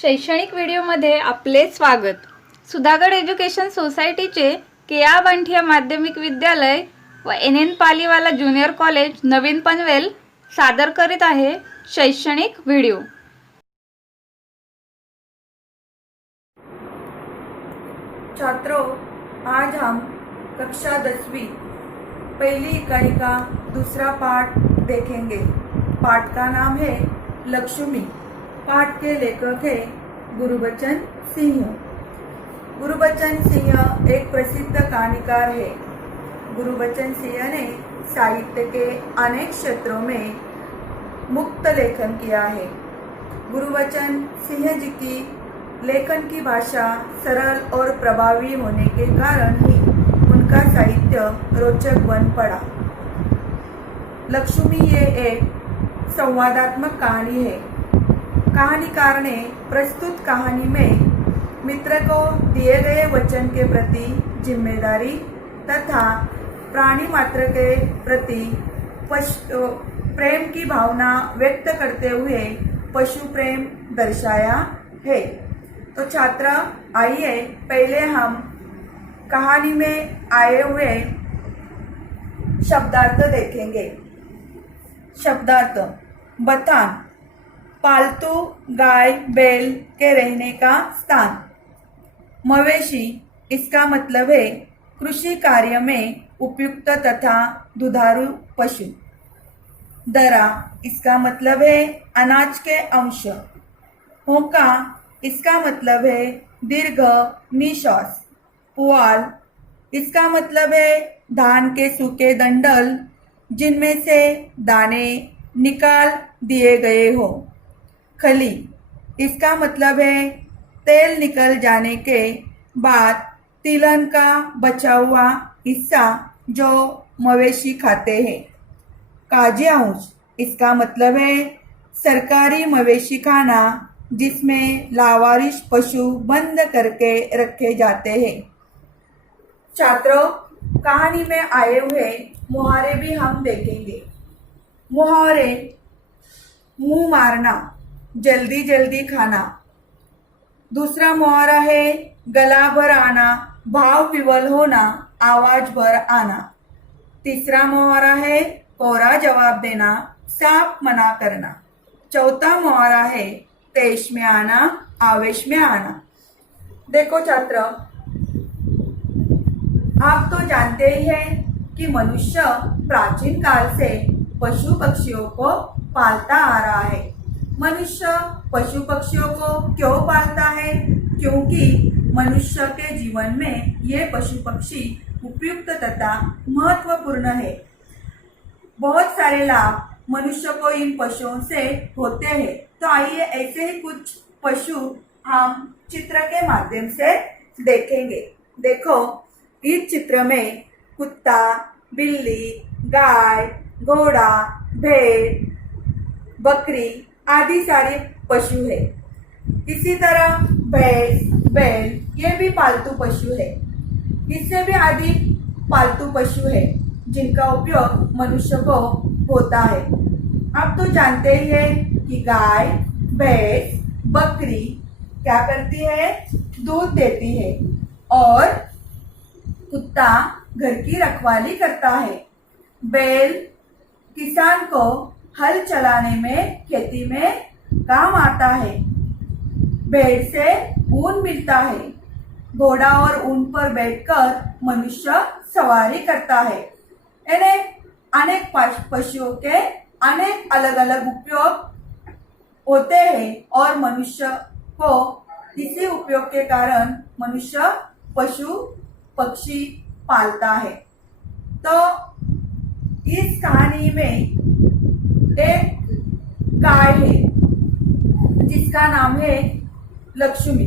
शैक्षणिक व्हिडिओमध्ये आपले स्वागत। सुधागड एज्युकेशन सोसायटीचे केआ बांठिया माध्यमिक विद्यालय व NN पालीवाला ज्युनियर कॉलेज नवीन पनवेल सादर करीत आहे शैक्षणिक व्हिडिओ। छात्रों, आज हम कक्षा 10वीं पहली इकाई का दूसरा पाठ देखेंगे। पाठ का नाम है लक्ष्मी। पाठ के लेखक है गुरुबचन सिंह। गुरुबचन सिंह एक प्रसिद्ध कहानीकार है। गुरुबचन सिंह ने साहित्य के अनेक क्षेत्रों में मुक्त लेखन किया है। गुरुबचन सिंह जी की लेखन की भाषा सरल और प्रभावी होने के कारण ही उनका साहित्य रोचक बन पड़ा। लक्ष्मी ये एक संवादात्मक कहानी है। कहानीकार ने प्रस्तुत कहानी में मित्र को दिए गए वचन के प्रति जिम्मेदारी तथा प्राणी मात्र के प्रति प्रेम की भावना व्यक्त करते हुए पशु प्रेम दर्शाया है। तो छात्र, आइए पहले हम कहानी में आए हुए शब्दार्थ देखेंगे। शब्दार्थ: बथान, पालतू गाय बैल के रहने का स्थान। मवेशी, इसका मतलब है कृषि कार्य में उपयुक्त तथा दुधारू पशु। दरा, इसका मतलब है अनाज के अंश। होका, इसका मतलब है दीर्घ निश्वास। पुआल, इसका मतलब है धान के सूखे डंठल जिनमें से दाने निकाल दिए गए हो। खली, इसका मतलब है तेल निकल जाने के बाद तिलन का बचा हुआ हिस्सा जो मवेशी खाते हैं। काजियांश, इसका मतलब है सरकारी मवेशी खाना जिसमें लावारिश पशु बंद करके रखे जाते हैं। छात्रों, कहानी में आए हुए मुहावरे भी हम देखेंगे। मुहावरे: मुंह मारना, जल्दी जल्दी खाना। दूसरा मुहावरा है गला भर आना, भाव विवल होना, आवाज भर आना। तीसरा मुहावरा है कोरा जवाब देना, साफ मना करना। चौथा मुहावरा है तेज में आना, आवेश में आना। देखो छात्र, आप तो जानते ही हैं कि मनुष्य प्राचीन काल से पशु पक्षियों को पालता आ रहा है। मनुष्य पशु पक्षियों को क्यों पालता है? क्योंकि मनुष्य के जीवन में ये पशु पक्षी उपयुक्त तथा महत्वपूर्ण है। बहुत सारे लाभ मनुष्य को इन पशुओं से होते हैं। तो आइए ऐसे ही कुछ पशु हम चित्र के माध्यम से देखेंगे। देखो, इस चित्र में कुत्ता, बिल्ली, गाय, घोड़ा, भेड़, बकरी आदि सारे पशु है। इसी तरह भैंस, बैल ये भी पालतू पशु है। इससे भी अधिक पालतू पशु है जिनका उपयोग मनुष्य को होता है। आप तो जानते ही हैं कि गाय, भैंस, बकरी क्या करती है? दूध देती है और कुत्ता घर की रखवाली करता है। बैल किसान को हल चलाने में, खेती में काम आता है। भेड़ से ऊन मिलता है। घोड़ा और ऊन पर बैठकर मनुष्य सवारी करता है। इन्हें अनेक पशुओं के अनेक अलग अलग उपयोग होते हैं और मनुष्य को इसी उपयोग के कारण मनुष्य पशु पक्षी पालता है। तो इस कहानी में एक गाय है जिसका नाम है लक्ष्मी।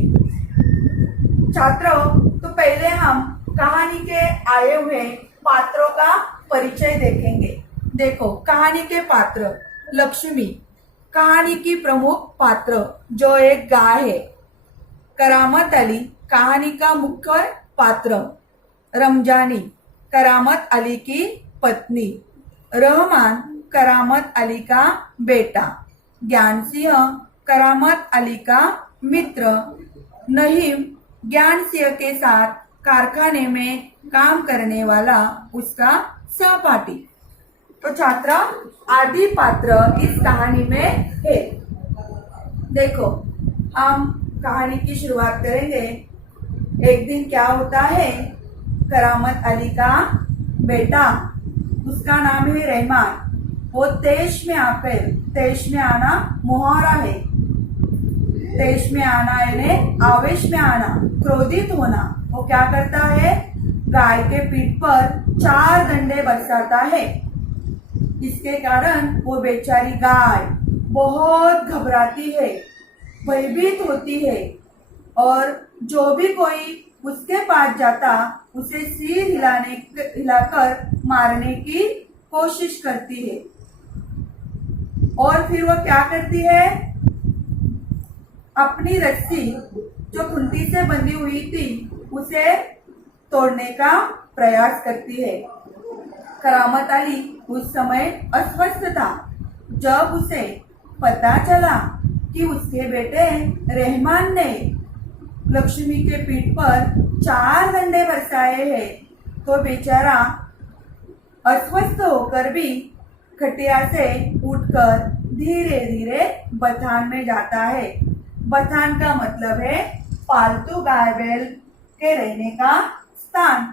छात्रों, तो पहले हम कहानी के आए हुए पात्रों का परिचय देखेंगे। देखो, कहानी के पात्र: लक्ष्मी, कहानी की प्रमुख पात्र जो एक गाय है। करामत अली, कहानी का मुख्य पात्र। रमजानी, करामत अली की पत्नी। रहमान, करामत अली का बेटा। ज्ञान सिंह, करामत अली का मित्र नहीम ज्ञान सिंह के साथ कारखाने में काम करने वाला उसका सहपाठी। तो छात्र आदि पात्र इस कहानी में है। देखो हम कहानी की शुरुआत करेंगे। एक दिन क्या होता है, करामत अली का बेटा, उसका नाम है रहमान, वो तेज में आकर, तेज में आना मुहावरा है, तेज में आना यानी आवेश में आना, क्रोधित होना। वो क्या करता है, गाय के पीठ पर 4 डंडे बरसाता है। इसके कारण वो बेचारी गाय बहुत घबराती है, भयभीत होती है और जो भी कोई उसके पास जाता उसे सिर हिलाकर मारने की कोशिश करती है। और फिर वो क्या करती है, अपनी रस्सी जो खूंटी से बंधी हुई थी उसे तोड़ने का प्रयास करती है। करामत अली उस समय अस्वस्थ था। जब उसे पता चला कि उसके बेटे रहमान ने लक्ष्मी के पीठ पर 4 डंडे बरसाए हैं, तो बेचारा अस्वस्थ होकर भी खटिया से उठकर धीरे धीरे बथान में जाता है। बथान का मतलब है पालतू गाय बैल के रहने का स्थान।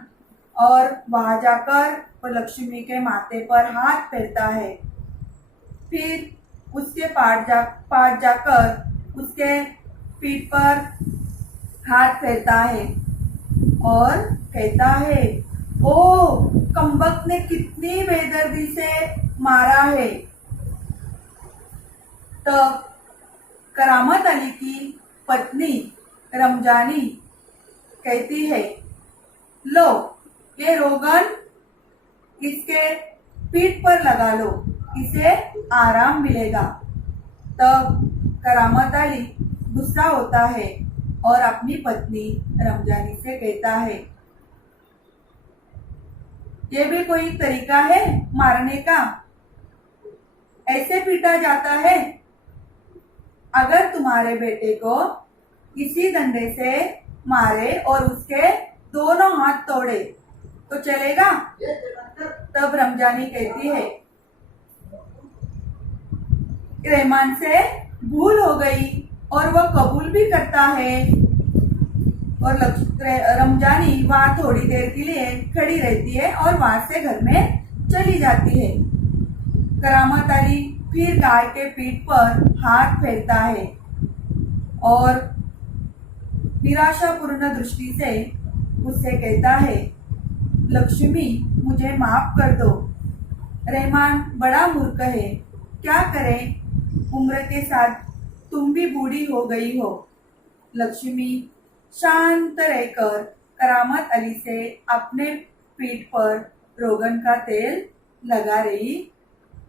और वहां जाकर वो लक्ष्मी के माथे पर हाथ फेरता है। फिर उसके पास जाकर उसके पीठ पर हाथ फेरता है और कहता है, ओ कमबख्त ने कितनी बेदर्दी से मारा है। तब करामत अली की पत्नी रमजानी कहती है, लो ये रोगन इसके पीठ पर लगा लो, इसे आराम मिलेगा। तब करामत अली गुस्सा होता है और अपनी पत्नी रमजानी से कहता है, ये भी कोई तरीका है मारने का, ऐसे पीटा जाता है। अगर तुम्हारे बेटे को इसी डंडे से मारे और उसके दोनों हाथ तोड़े तो चलेगा? तब रमजानी कहती है, रहमान से भूल हो गई और वह कबूल भी करता है। और रमजानी वहां थोड़ी देर के लिए खड़ी रहती है और वहां से घर में चली जाती है। करामत अली फिर गाय के पीठ पर हाथ फेरता है और निराशापूर्ण दृष्टि से उससे कहता है, लक्ष्मी मुझे माफ कर दो। रहमान बड़ा मूर्ख है, क्या करे, उम्र के साथ तुम भी बूढ़ी हो गई हो। लक्ष्मी शांत रहकर करामत अली से अपने पीठ पर रोगन का तेल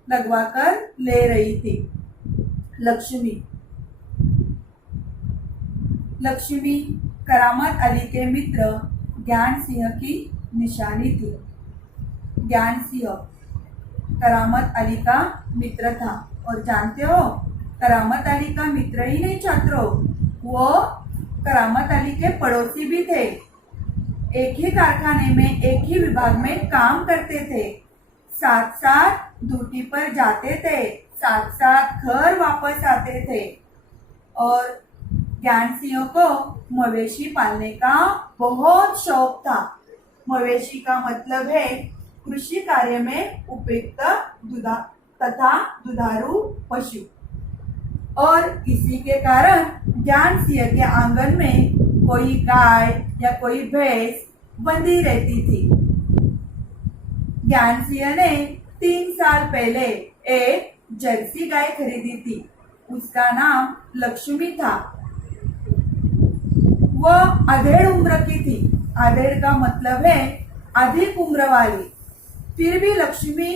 लगवाकर ले रही थी। लक्ष्मी करामत अली के मित्र ज्ञान सिंह की निशानी थी। ज्ञान सिंह करामत अली का मित्र था और जानते हो, करामत अली का मित्र ही नहीं छात्रों, वो करामत अली के पड़ोसी भी थे। एक ही कारखाने में, एक ही विभाग में काम करते थे, साथ साथ ड्यूटी पर जाते थे, साथ साथ घर वापस आते थे। और ज्ञान सिंह को मवेशी पालने का बहुत शौक था। मवेशी का मतलब है कृषि कार्य में उपयुक्त दुधारू पशु। और इसी के कारण ज्ञान सिंह के आंगन में कोई गाय या कोई भैंस बंधी रहती थी। ज्ञान सिंह ने 3 साल पहले एक जर्सी गाय खरीदी थी। उसका नाम लक्ष्मी था। वह अधेड़ उम्र की थी। अधेड़ का मतलब है अधिक उम्र वाली। फिर भी लक्ष्मी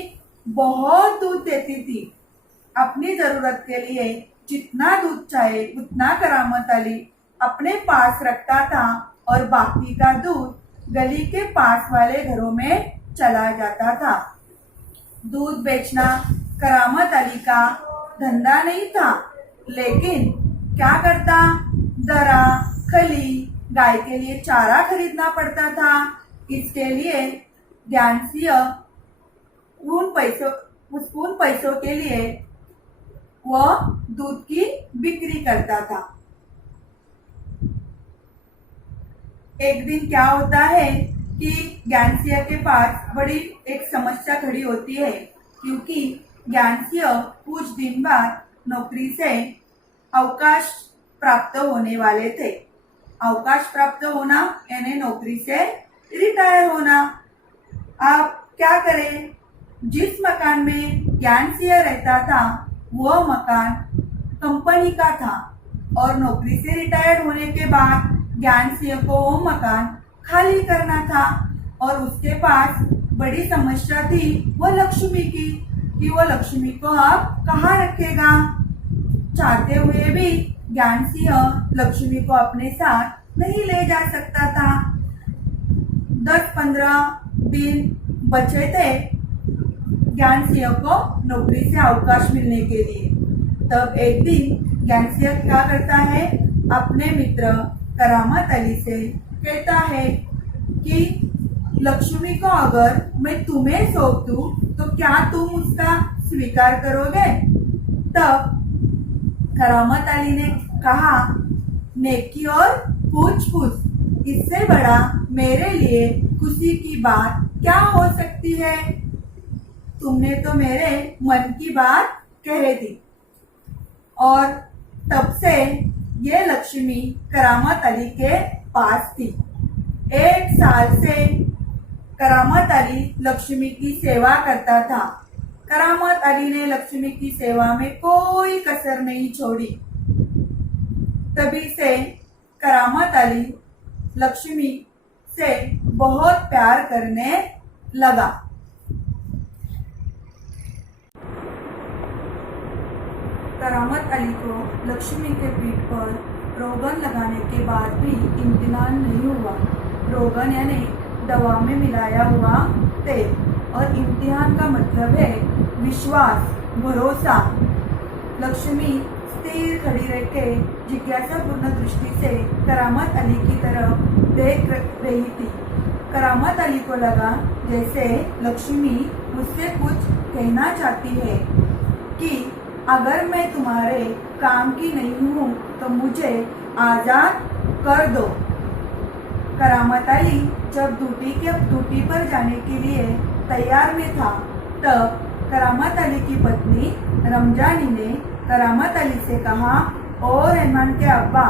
बहुत दूध देती थी। अपनी जरूरत के लिए जितना दूध चाहे उतना करामत अली अपने पास रखता था और बाकी का दूध गली के पास वाले घरों में चला जाता था। दूध बेचना करामत अली का धंधा नहीं था, लेकिन क्या करता, दरा, खली, गाय के लिए चारा खरीदना पड़ता था। इसके लिए ज्ञानसिंह उन पैसों के लिए वह दूध की बिक्री करता था। एक दिन क्या होता है कि ज्ञानसिंह के पास बड़ी एक समस्या खड़ी होती है, क्योंकि ज्ञानसिंह कुछ दिन बाद नौकरी से अवकाश प्राप्त होने वाले थे। अवकाश प्राप्त होना यानी नौकरी से रिटायर होना। आप क्या करें? जिस मकान में ज्ञानसिंह रहता था वह मकान कंपनी का था और नौकरी से रिटायर होने के बाद ज्ञानसिंह को वो मकान खाली करना था और उसके पास बड़ी समस्या थी वो लक्ष्मी की, कि वो लक्ष्मी को अब कहाँ रखेगा। चाहते हुए भी ज्ञानसिंह लक्ष्मी को अपने साथ नहीं ले जा सकता था। 10-15 दिन बचे थे ज्ञानसिंह को नौकरी से अवकाश मिलने के लिए। तब एक दिन ज्ञानसिंह क्या करता है, अपने मित्र करामत अली से कहता है कि लक्ष्मी को अगर मैं तुम्हें सौंप दूं तो क्या तुम उसका स्वीकार करोगे? तब करामत अली ने कहा, नेकी और पूछ पूछ, इससे बड़ा मेरे लिए खुशी की बात क्या हो सकती है? तुमने तो मेरे मन की बात कह दी। और तब से ये लक्ष्मी करामत अली के पास थी। 1 साल से करामत अली लक्ष्मी की सेवा करता था। करामत अली ने लक्ष्मी की सेवा में कोई कसर नहीं छोड़ी। तभी से करामत अली लक्ष्मी से बहुत प्यार करने लगा। करामत अली को लक्ष्मी के पीठ पर रोगन लगाने के बाद भी इम्तिनान नहीं हुआ। रोगन यानी दवा में मिलाया हुआ तेल, और इम्तिहान का मतलब है विश्वास, भरोसा। लक्ष्मी स्थिर खड़ी रहकर जिज्ञासापूर्ण दृष्टि से करामत अली की तरफ देख रही थी। करामत अली को लगा जैसे लक्ष्मी मुझसे कुछ कहना चाहती है कि अगर मैं तुम्हारे काम की नहीं हूँ तो मुझे आजाद कर दो। करामत अली जब ड्यूटी पर जाने के लिए तैयार में था, तब करामत अली की पत्नी रमजानी ने करामत अली से कहा, ओ रहमान के अब्बा,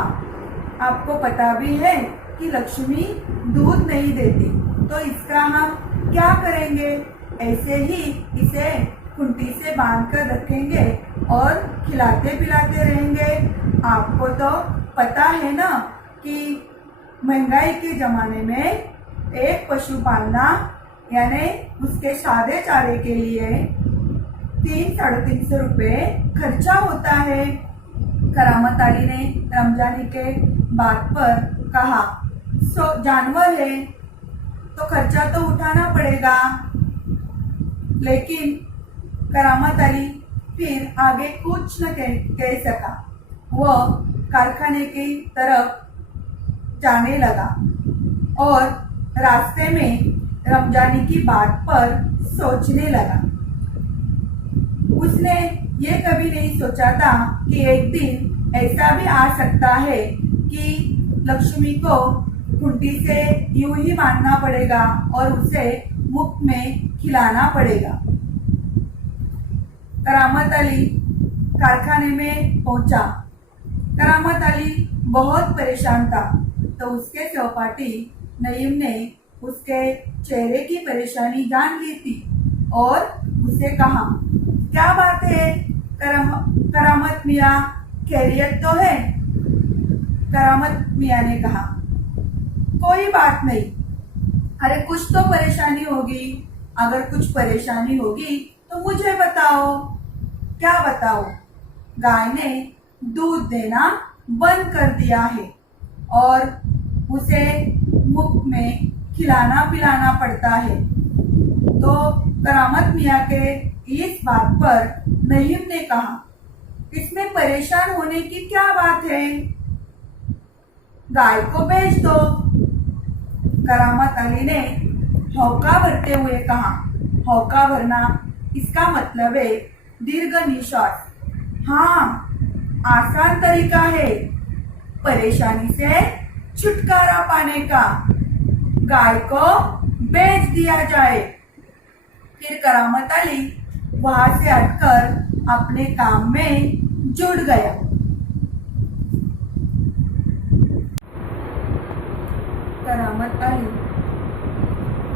आपको पता भी है कि लक्ष्मी दूध नहीं देती, तो इसका हम क्या करेंगे? ऐसे ही इसे खूंटी से बांध कर रखेंगे और खिलाते पिलाते रहेंगे। आपको तो पता है ना कि महंगाई के जमाने में एक पशु पालना यानी उसके सादे चारे के लिए 300-350 रुपये खर्चा होता है। करामत अली ने रमजानी के बात पर कहा, जानवर है तो खर्चा तो उठाना पड़ेगा। लेकिन करामत अली फिर आगे कुछ न कह सका। वह कारखाने की तरफ जाने लगा और रास्ते में रमजानी की बात पर सोचने लगा। उसने ये कभी नहीं सोचा था कि एक दिन ऐसा भी आ सकता है कि लक्ष्मी को खूंटी से यूं ही बांधना पड़ेगा और उसे मुफ्त में खिलाना पड़ेगा। करामत अली कारखाने में पहुंचा। करामत अली बहुत परेशान था, तो उसके सहपाठी नईम ने उसके चेहरे की परेशानी जान ली थी और उसे कहा, क्या बात है करामत मियाँ, खैरियत तो है? करामत मियाँ ने कहा, कोई बात नहीं, अरे कुछ तो परेशानी होगी। अगर कुछ परेशानी होगी तो मुझे बताओ। क्या बताओ? गाय ने दूध देना बंद कर दिया है और उसे मुफ्त में खिलाना पिलाना पड़ता है। तो करामत मियाँ के इस बात पर नईम ने कहा, इसमें परेशान होने की क्या बात है? गाय को बेच दो। करामत अली ने हौका भरते हुए कहा। हौका भरना इसका मतलब है दीर्घ निश्वास। हाँ, आसान तरीका है परेशानी से छुटकारा पाने का। गाय को बेच दिया जाए। फिर करामत अली वहां से हटकर अपने काम में जुट गया।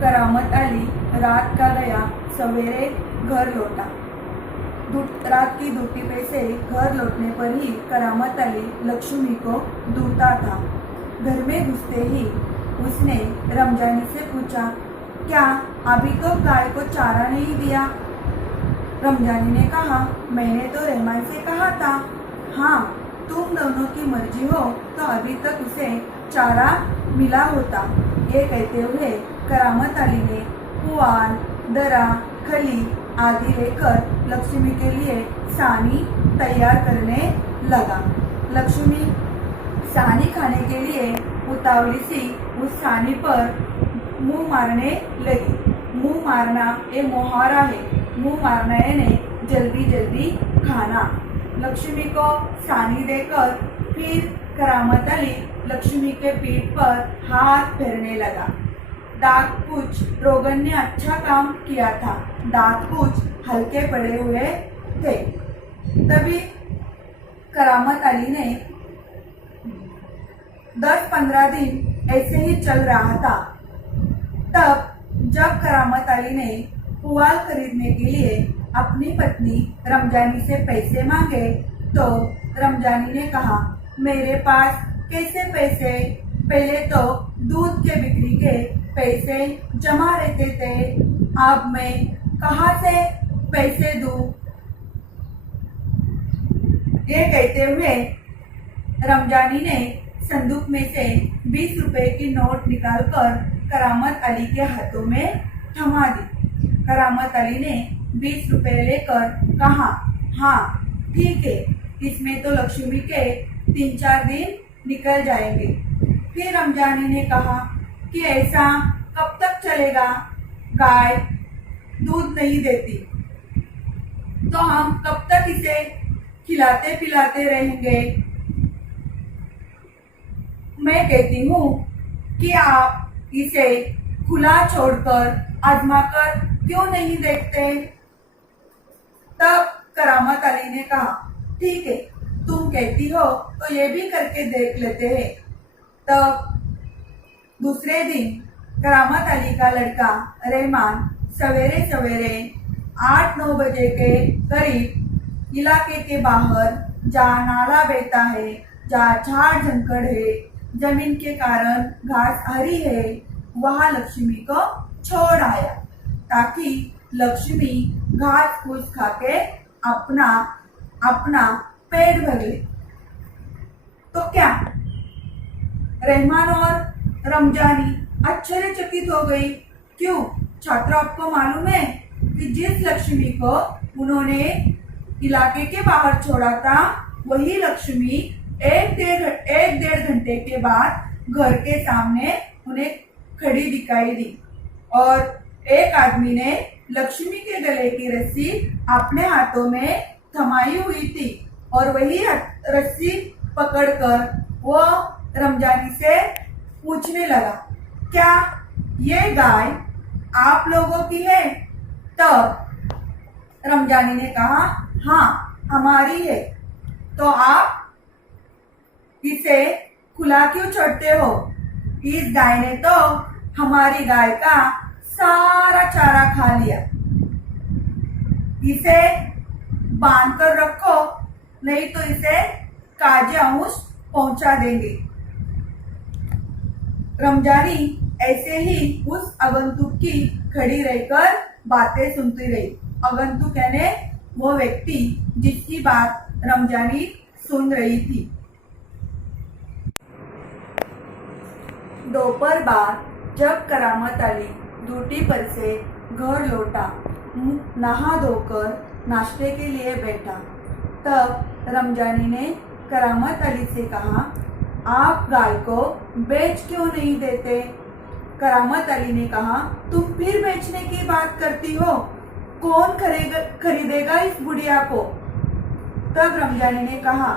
करामत अली रात का गया, सवेरे घर लौटा। रात की ड्यूटी पे से घर लौटने पर ही करामत अली लक्ष्मी को ढूंढता था। घर में घुसते ही उसने रमजानी से पूछा, क्या अभी तो गाय को चारा नहीं दिया? रमजानी ने कहा, मैंने तो रहमान से कहा था। हाँ, तुम दोनों की मर्जी हो तो अभी तक उसे चारा मिला होता। ये कहते हुए करामत अली ने पुआल, दरा, खली आदि लेकर लक्ष्मी के लिए सानी तैयार करने लगा। लक्ष्मी सानी खाने के लिए उतावली सी उस सानी पर मुंह मारने लगी। मुंह मारना ये मोहारा है। मुंह मारना यानी जल्दी जल्दी खाना। लक्ष्मी को सानी देकर फिर करामत अली लक्ष्मी के पीठ पर हाथ फेरने लगा। दांत कुछ रोगन ने अच्छा काम किया था। दांत कुछ हल्के पड़े हुए थे। तभी करामत अली ने 10-15 दिन ऐसे ही चल रहा था। तब जब करामत अली ने पुआल खरीदने के लिए अपनी पत्नी रमजानी से पैसे मांगे तो रमजानी ने कहा, मेरे पास कैसे पैसे? पहले तो दूध के बिक्री के पैसे जमा रहते थे, अब मैं कहाँ से पैसे दूं? ये कहते हुए रमजानी ने संदूक में से 20 रुपए की नोट निकालकर करामत अली के हाथों में थमा दी। करामत अली ने 20 रुपए लेकर कहा, हाँ ठीक है, इसमें तो लक्ष्मी के 3-4 दिन निकल जाएंगे। फिर रमजानी ने कहा कि ऐसा कब तक चलेगा? गाय दूध नहीं देती तो हम कब तक इसे खिलाते पिलाते रहेंगे? मैं कहती हूँ कि आप इसे खुला छोड़कर आजमाकर क्यों नहीं देखते? तब करामत अली ने कहा, ठीक है, तुम कहती हो तो ये भी करके देख लेते हैं। तब दूसरे दिन करामत अली का लड़का रहमान सवेरे सवेरे 8-9 बजे के करीब इलाके के बाहर जहाँ नाला बहता है, जहाँ झाड़ झंकड़ है, जमीन के कारण घास हरी है, वहाँ लक्ष्मी को छोड़ आया ताकि लक्ष्मी घास फूस खा के अपना पेट भर ले। तो क्या रहमान और रमजानी आश्चर्यचकित हो गई। क्यों? छात्र, आपको मालूम है कि जिस लक्ष्मी को उन्होंने इलाके के बाहर छोड़ा था वही लक्ष्मी एक डेढ़ घंटे के बाद घर के सामने उन्हें खड़ी दिखाई दी और एक आदमी ने लक्ष्मी के गले की रस्सी अपने हाथों में थमाई हुई थी और वही रस्सी पकड़कर वो रमजानी से पूछने लगा, क्या ये गाय आप लोगों की है? तब रमजानी ने कहा, हाँ हमारी है। तो आप इसे खुला क्यों छोड़ते हो? इस गाय ने तो हमारी गाय का सारा चारा खा लिया। इसे बांध कर रखो, नहीं तो इसे काजे अंश पहुंचा देंगे। रमजानी ऐसे ही उस आगंतुक की खड़ी रहकर बातें सुनती रही। आगंतुक यानी वो व्यक्ति जिसकी बात रमजानी सुन रही थी। दोपहर बाद जब करामत अली ड्यूटी पर से घर लौटा, नहा धोकर नाश्ते के लिए बैठा, तब रमजानी ने करामत अली से कहा, आप गाय को बेच क्यों नहीं देते? करामत अली ने कहा, तुम फिर बेचने की बात करती हो? कौन खरीदेगा इस बुढ़िया को? तब रमजानी ने कहा,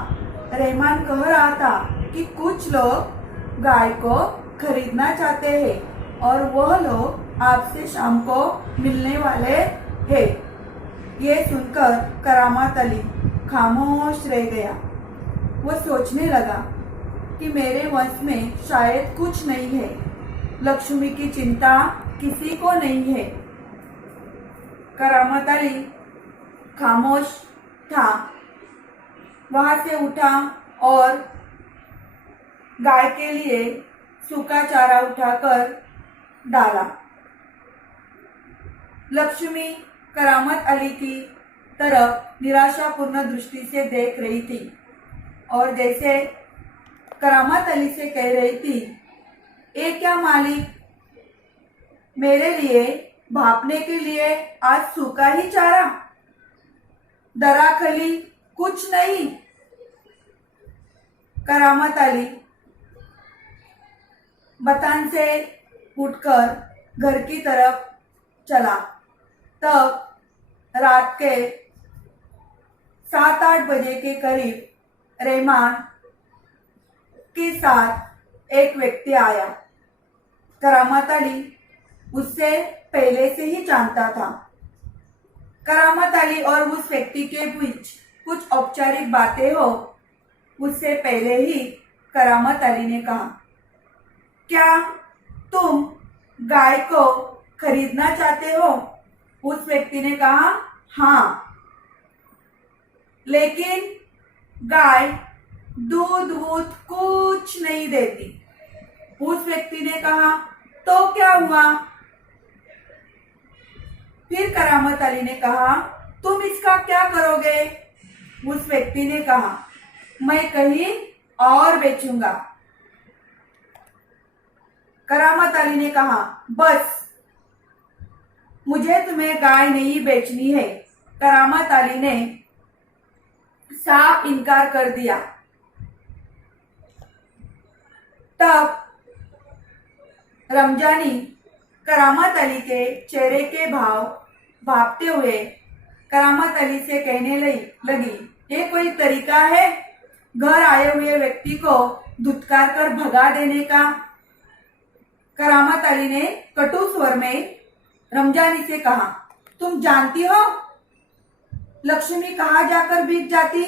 रहमान कह रहा था कि कुछ लोग गाय को खरीदना चाहते हैं और वह लोग आपसे शाम को मिलने वाले हैं। ये सुनकर करामत अली खामोश रह गया। वह सोचने लगा कि मेरे वश में शायद कुछ नहीं है। लक्ष्मी की चिंता किसी को नहीं है। करामत अली खामोश था। वहां से उठा और गाय के लिए सूखा चारा उठाकर डाला। लक्ष्मी करामत अली की तरफ निराशापूर्ण दृष्टि से देख रही थी और जैसे करामत अली से कह रही थी, ए क्या मालिक, मेरे लिए भापने के लिए आज सूखा ही चारा, दराखली कुछ नहीं। करामत अली बतान से उठकर घर की तरफ चला। तब रात के 7-8 बजे के करीब रहमान के साथ एक व्यक्ति आया। करामत अली उससे पहले से ही जानता था। करामत अली और उस व्यक्ति के बीच कुछ औपचारिक बातें हो, उससे पहले ही करामत अली ने कहा, क्या तुम गाय को खरीदना चाहते हो? उस व्यक्ति ने कहा, हाँ, लेकिन गाय दूध वूध कुछ नहीं देती। उस व्यक्ति ने कहा, तो क्या हुआ? फिर करामत अली ने कहा, तुम इसका क्या करोगे? उस व्यक्ति ने कहा, मैं कहीं और बेचूंगा। करामत अली ने कहा, बस, मुझे तुम्हें गाय नहीं बेचनी है। करामत अली ने साफ इनकार कर दिया। तब रमजानी करामत अली के चेहरे के भाव भापते हुए करामत अली से कहने लगी, ये कोई तरीका है घर आए हुए व्यक्ति को धुतकार कर भगा देने का? करामत अली ने कटु स्वर में रमजानी से कहा, तुम जानती हो लक्ष्मी कहाँ जाकर बिक जाती?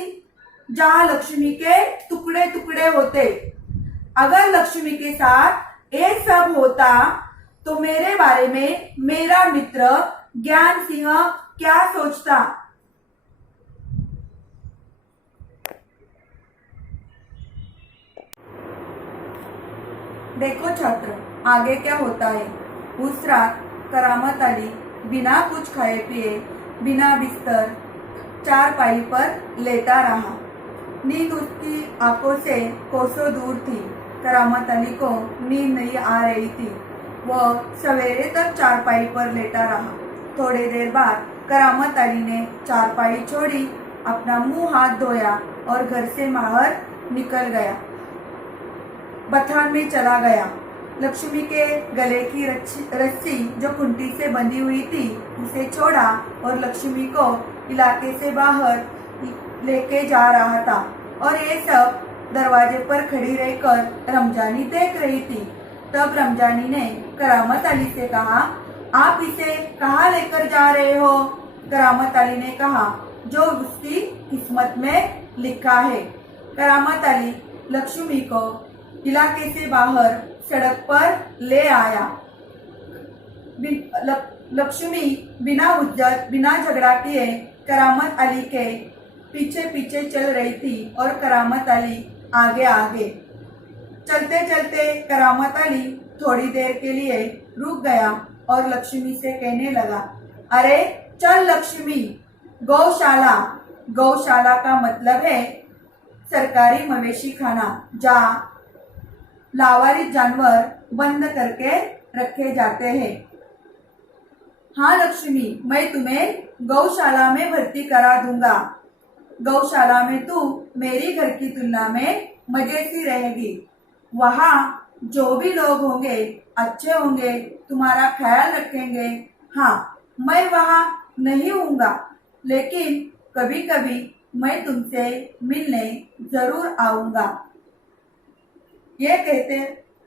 जहाँ लक्ष्मी के टुकड़े टुकड़े होते। अगर लक्ष्मी के साथ ये सब होता तो मेरे बारे में मेरा मित्र ज्ञान सिंह क्या सोचता? देखो छात्र, आगे क्या होता है। उस रात करामत अली बिना कुछ खाए पिए, बिना बिस्तर, चारपाई पर लेटा रहा। नींद उसकी आंखों से कोसों दूर थी। करामत अली को नींद नहीं आ रही थी। वह सवेरे तक चारपाई पर लेटा रहा। थोड़ी देर बाद करामत अली ने चारपाई छोड़ी, अपना मुंह हाथ धोया और घर से बाहर निकल गया। बथान में चला गया। लक्ष्मी के गले की रस्सी जो कुंटी से बंधी हुई थी उसे छोड़ा और लक्ष्मी को इलाके से बाहर लेके जा रहा था और ये सब दरवाजे पर खड़ी रहकर रमजानी देख रही थी। तब रमजानी ने करामत अली से कहा, आप इसे कहाँ लेकर जा रहे हो? करामत अली ने कहा, जो उसकी किस्मत में लिखा है। करामत अली लक्ष्मी को इलाके से बाहर सड़क पर ले आया। लक्ष्मी बिना हुज्जत, बिना झगड़ा किए करामत अली के पीछे पीछे चल रही थी और करामत अली आगे आगे। चलते चलते करामत अली थोड़ी देर के लिए रुक गया और लक्ष्मी से कहने लगा, अरे चल लक्ष्मी, गौशाला। गौशाला का मतलब है सरकारी मवेशी खाना, जहाँ लावारिस जानवर बंद करके रखे जाते हैं। हाँ लक्ष्मी, मैं तुम्हें गौशाला में भर्ती करा दूंगा। गौशाला में तू मेरी घर की तुलना में मजे से रहेगी। वहाँ जो भी लोग होंगे अच्छे होंगे, तुम्हारा ख्याल रखेंगे। हाँ, मैं वहाँ नहीं हूँगा, लेकिन कभी कभी मैं तुमसे मिलने जरूर आऊँगा। ये कहते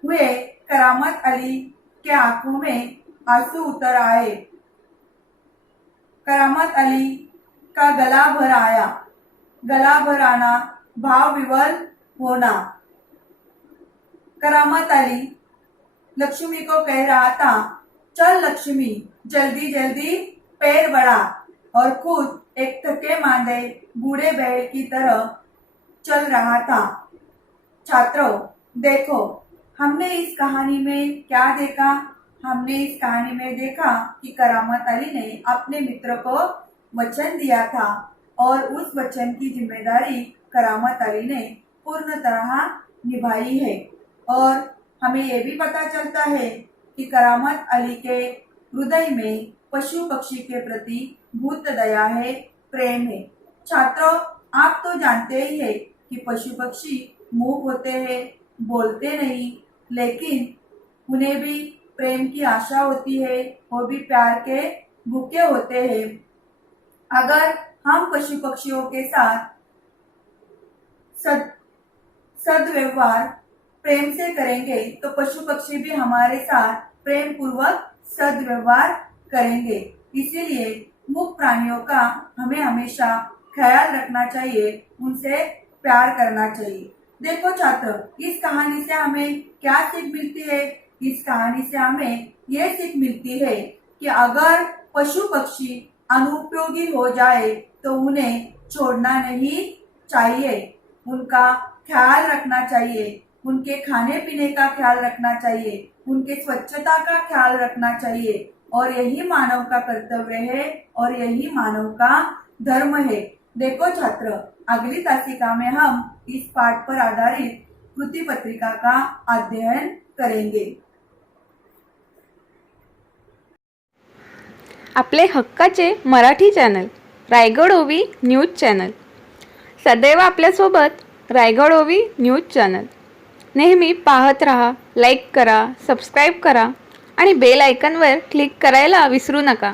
हुए करामत अली के आंखों में आंसू उतर आए। करामत अली का गला भर आया। गला भर आना, भाव विवल होना। करामत अली लक्ष्मी को कह रहा था, चल लक्ष्मी, जल्दी जल्दी पैर बढ़ा, और खुद एक थके मांदे बूढ़े बैल की तरह चल रहा था। छात्रों, देखो, हमने इस कहानी में क्या देखा? हमने इस कहानी में देखा कि करामत अली ने अपने मित्र को वचन दिया था और उस वचन की जिम्मेदारी करामत अली ने पूर्ण तरह निभाई है। और हमें ये भी पता चलता है कि करामत अली के हृदय में पशु पक्षी के प्रति भूत दया है, प्रेम है। छात्रों, आप तो जानते ही है कि पशु पक्षी मूक होते हैं, बोलते नहीं, लेकिन उन्हें भी प्रेम की आशा होती है, वो भी प्यार के भूखे होते हैं। अगर हम पशु पक्षियों के साथ सदव्यवहार प्रेम से करेंगे तो पशु पक्षी भी हमारे साथ प्रेम पूर्वक सदव्यवहार करेंगे। इसीलिए मूक प्राणियों का हमें हमेशा ख्याल रखना चाहिए, उनसे प्यार करना चाहिए। देखो छात्र, इस कहानी से हमें क्या सीख मिलती है? इस कहानी से हमें ये सीख मिलती है कि अगर पशु पक्षी अनुपयोगी हो जाए तो उन्हें छोड़ना नहीं चाहिए, उनका ख्याल रखना चाहिए, उनके खाने पीने का ख्याल रखना चाहिए, उनके स्वच्छता का ख्याल रखना चाहिए। और यही मानव का कर्तव्य है और यही मानव का धर्म है। देखो छात्र, अगली तासिका में हम इस पाठ पर आधारित कृति पत्रिका का अध्ययन करेंगे। आपले हक्काचे मराठी चॅनल रायगड ओवी न्यूज चॅनल, सदैव आपल्यासोबत रायगड ओवी न्यूज चॅनल नेहमी पाहत रहा, लाईक करा, सबस्क्राईब करा आणि बेल आयकॉनवर क्लिक करायला विसरू नका।